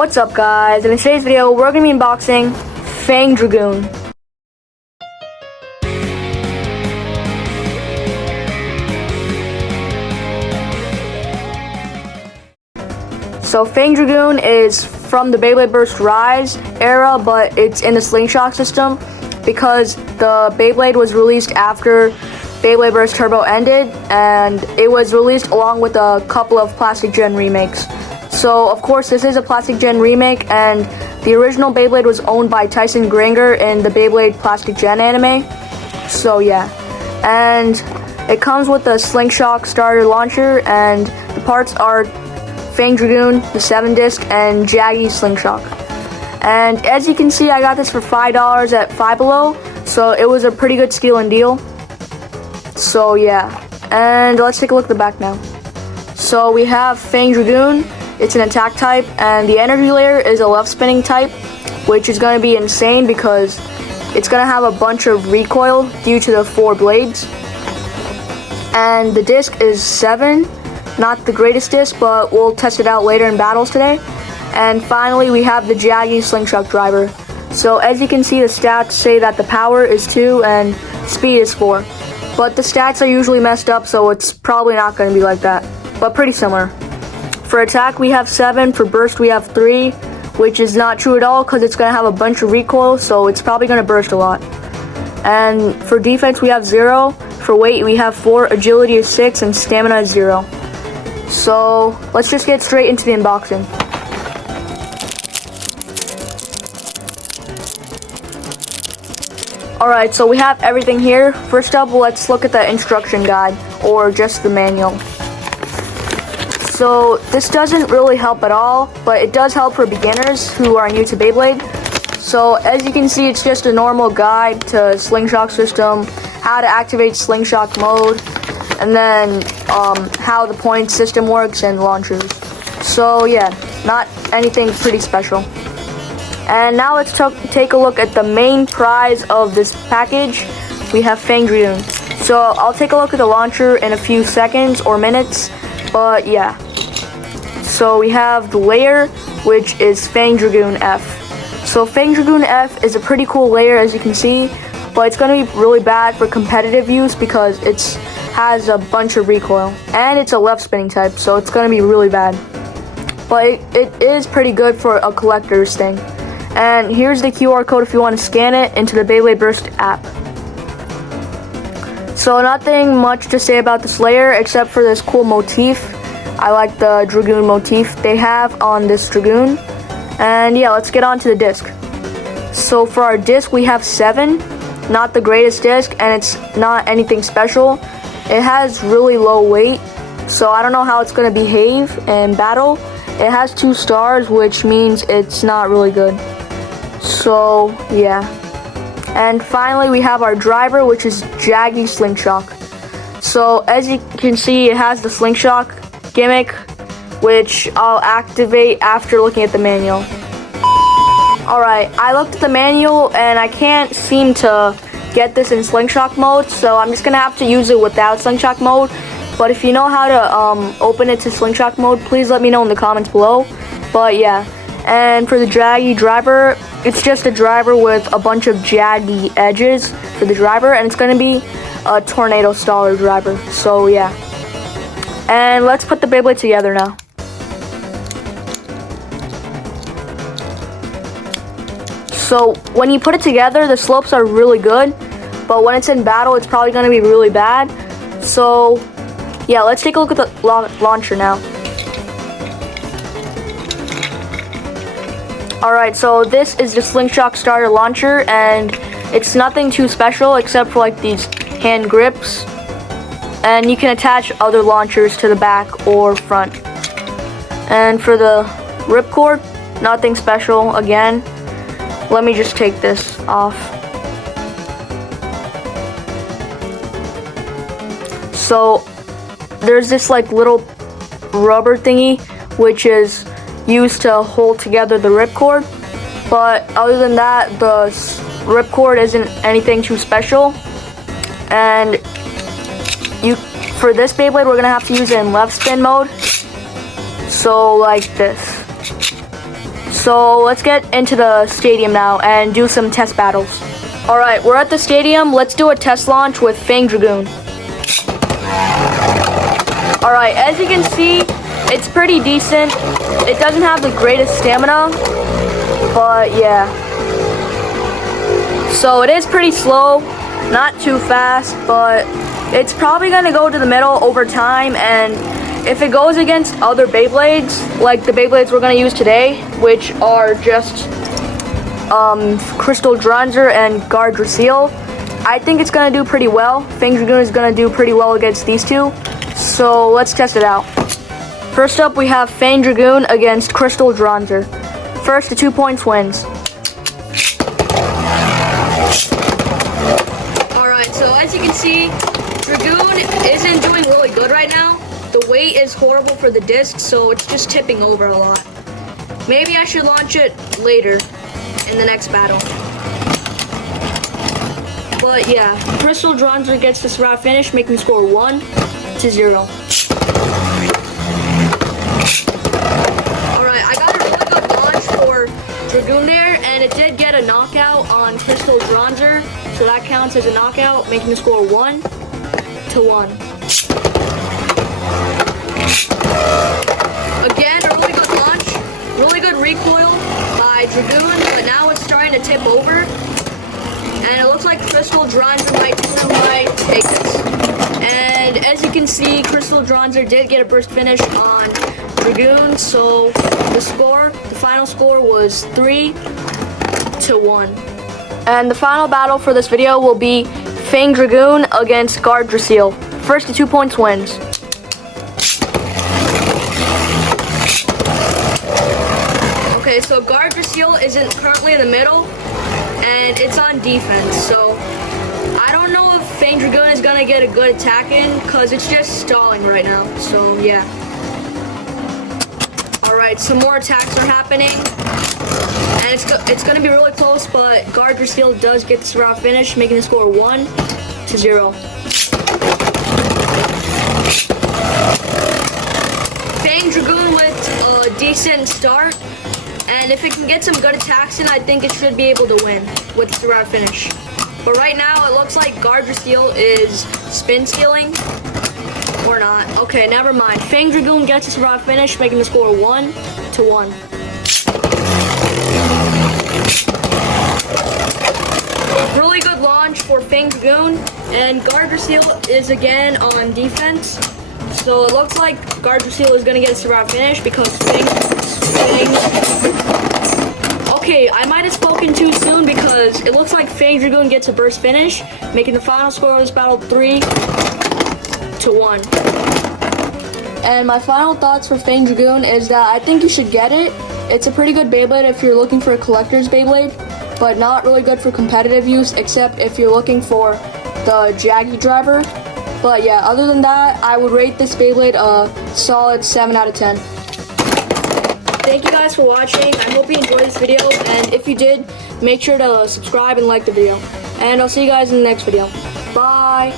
What's up guys, and in today's video we're going to be unboxing Fang Dragoon. So Fang Dragoon is from the beybladeburst Rise era, but it's in the slingshot system because the Beyblade was released after beybladeburst Turbo ended, and it was released along with a couple of Plastic Gen remakes. So of course this is a Plastic Gen remake, and the original Beyblade was owned by Tyson Granger in the Beyblade Plastic Gen anime. So yeah, and it comes with the slingshot starter launcher, and the parts are Fang Dragoon, the 7-disc, and Jaggy slingshot. And as you can see, I got this for $5 at Five Below, so it was a pretty good steal and deal. So yeah, and let's take a look at the back now. So we have Fang Dragoon. It's an attack type, and the energy layer is a left spinning type, which is going to be insane because it's going to have a bunch of recoil due to the 4 blades. And the disc is 7, not the greatest disc, but we'll test it out later in battles today. And finally we have the Jaggy slingshot driver. So as you can see, the stats say that the power is 2 and speed is 4. But the stats are usually messed up, so it's probably not going to be like that, but pretty similar. For attack we have 7, for burst we have 3, which is not true at all because it's going to have a bunch of recoil, so it's probably going to burst a lot. And for defense we have 0, for weight we have 4, agility is 6, and stamina is 0. So let's just get straight into the unboxing. Alright, so we have everything here. First up, let's look at the instruction guide, or just the manual. So this doesn't really help at all, but it does help for beginners who are new to Beyblade. So as you can see, it's just a normal guide to slingshot system, how to activate slingshot mode, and then how the point system works and launchers. So yeah, not anything pretty special. And now let's take a look at the main prize of this package. We have Fang Dragoon. So I'll take a look at the launcher in a few seconds or minutes, but yeah. So we have the layer, which is Fang Dragoon F. So Fang Dragoon F is a pretty cool layer, as you can see, but it's going to be really bad for competitive use because it has a bunch of recoil, and it's a left spinning type, so it's going to be really bad. But it is pretty good for a collector's thing. And here's the QR code if you want to scan it into the beybladeburst app. So nothing much to say about this layer except for this cool motif. I like the Dragoon motif they have on this Dragoon. And yeah, let's get on to the disc. So for our disc we have 7, not the greatest disc, and it's not anything special. It has really low weight, so I don't know how it's going to behave in battle. It has 2 stars, which means it's not really good. So yeah. And finally we have our driver, which is Jaggy slingshot. So as you can see, it has the slingshot gimmick, which I'll activate after looking at the manual. Alright, I looked at the manual and I can't seem to get this in slingshot mode, so I'm just gonna have to use it without slingshot mode. But if you know how to open it to slingshot mode, please let me know in the comments below. But yeah, and for the Jaggy driver, it's just a driver with a bunch of jaggy edges for the driver, and it's gonna be a tornado staller driver. So yeah, and let's put the Beyblade together now. So when you put it together, the slopes are really good, but when it's in battle, it's probably going to be really bad. So yeah, let's take a look at the launcher now. Alright, so this is the slingshot starter launcher, and it's nothing too special except for like these hand grips, and you can attach other launchers to the back or front. And for the ripcord, nothing special again. Let me just take this off. So there's this like little rubber thingy which is used to hold together the ripcord, but other than that, the ripcord isn't anything too special. And for this Beyblade we're gonna have to use it in left spin mode, so like this. So let's get into the stadium now and do some test battles. Alright, we're at the stadium. Let's do a test launch with Fang Dragoon. Alright, as you can see, it's pretty decent. It doesn't have the greatest stamina, but yeah. So it is pretty slow, not too fast, but it's probably going to go to the middle over time, and if it goes against other Beyblades, like the Beyblades we're going to use today, which are just Crystal Dronzer and Guard Drasil, I think it's going to do pretty well. Fang Dragoon is going to do pretty well against these two, so let's test it out. First up, we have Fang Dragoon against Crystal Dronzer. First, the 2 points wins. Alright, so as you can see, Dragoon isn't doing really good right now. The weight is horrible for the disc, so it's just tipping over a lot. Maybe I should launch it later in the next battle. But yeah, Crystal Dronzer gets this route finish, making the score 1-0. Alright, I got a really good launch for Dragoon there, and it did get a knockout on Crystal Dronzer, so that counts as a knockout, making the score 1-1. Again, a really good launch, really good recoil by Dragoon, but now it's starting to tip over. And it looks like Crystal Dronzer might take this. And as you can see, Crystal Dronzer did get a burst finish on Dragoon, so the final score was 3-1. And the final battle for this video will be Fang Dragoon against Guard Drasil. First, the 2 points wins. Okay, so Guard Drasil isn't currently in the middle, and it's on defense, so I don't know if Fang Dragoon is gonna get a good attack in, because it's just stalling right now, so yeah. Alright, some more attacks are happening, and it's gonna be really close, but Guard Drasil does get this round finish, making the score 1-0. Fang Dragoon with a decent start, and if it can get some good attacks in, I think it should be able to win with the round finish. But right now, it looks like Guard Drasil is spin stealing, or not. Okay, never mind. Fang Dragoon gets this round finish, making the score 1-1. Really good launch for Fang Dragoon, and Guard Drasil is again on defense. So it looks like Guard Drasil is gonna get a round finish because Fang. Okay, I might have spoken too soon because it looks like Fang Dragoon gets a burst finish, making the final score of this battle 3-1. And my final thoughts for Fang Dragoon is that I think you should get it. It's a pretty good Beyblade if you're looking for a collector's Beyblade, but not really good for competitive use, except if you're looking for the Jaggy driver. But yeah, other than that, I would rate this Beyblade a solid 7 out of 10. Thank you guys for watching. I hope you enjoyed this video, and if you did, make sure to subscribe and like the video. And I'll see you guys in the next video. Bye!